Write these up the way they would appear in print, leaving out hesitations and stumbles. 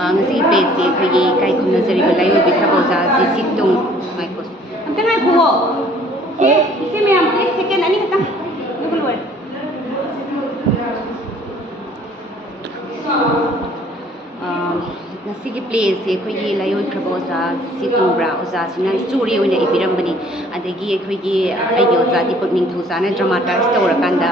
ngasi page khoi kai khum nazari ba layo bi khabo za si situng mai ko amta ngai khuo se me am second ani kata google word ngasi place khoi layo khabo za situng bra oza sina story oina ibirambani adagi khoi ai oza di pakning thosa na dramatize tawra kanda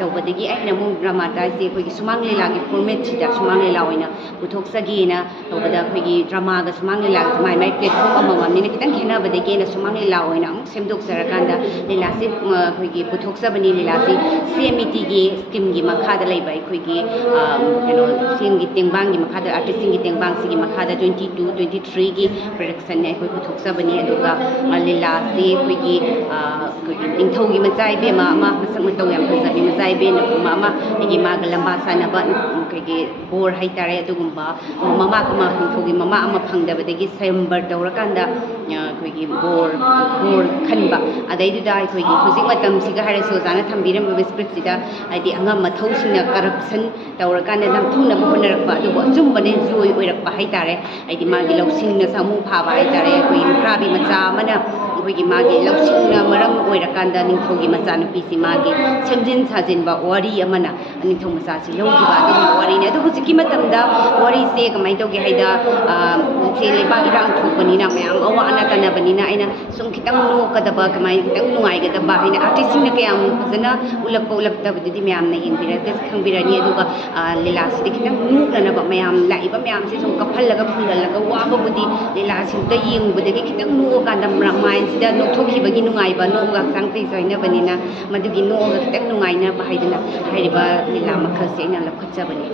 tawbadagi aina mu dramatize khoi sumang lela gi format sida sumang lela oina puthok sagina tawbada khoi drama ga sumang lela mai mai platform amam ni kitang khena badagi na sumang lela oina amuk semdok sarakanda lela se khoi puthok sabani lela se CMET gi scheme gi makha da laiba khoi sim gi tengbang gi makha da artist gi tengbang sigi makha da 22 23 gi production ne khoi puthok sabani aduga lela se khoi ingthau gi macai be ma masak ma taw yam fazabi macai be na ma gi ma ga lamba sana ba kai bor hai tare adugumba mama ka ma ingthau gi mama ama phangdabadagi September tawrakanda khoi gi bor khanba adai du dai khoi gi hujik matam siga hare so jana thambiram ba script sida aidi angam mathau sina corruption tawrakanda nam thuna ba honarakba adugo achumbane joi oirakba hai tare aidi ma gi lausing na samu phaba hai tare khoi krabi macha mana khoi gi ma gi lausing na maram oirakanda ningthau gi macha nupi si ma gi semjin sajin ba wari amana ningthau macha si logi ba adu wari ne adu hujik ki matamda wari se kamai toge haida se leba irang thopani na mayam awa ana kana bani na aina sum kitang no kadaba kamai kitang nungai gadaba haina artist sing na kayam fazana ulak ta badi mayam na yengbira tes khangbirani aduga lela si kitang nukna na ba mayam laiba mayam se sum kaphallaga phulallaga waba budi lela sing ta yengbadagi kitang no kanda mind sida nokthokhi bagi nungai ba no ga sang kai soina bani na madugi no ga kitang nungai na ba haidana hairiba lela makhal se ina lakhacha bani